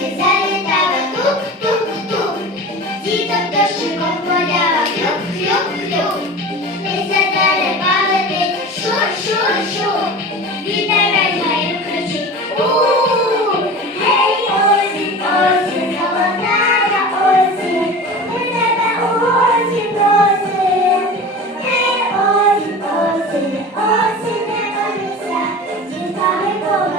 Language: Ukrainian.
І залітала тук тук діток то ще поволя, люк-флюк, хлюк, і ся тебе палити шу-шу-шу, і тебе має кричить. У гей, осі, осі, голода оці, у тебе осі ози, не боїться, ці замени.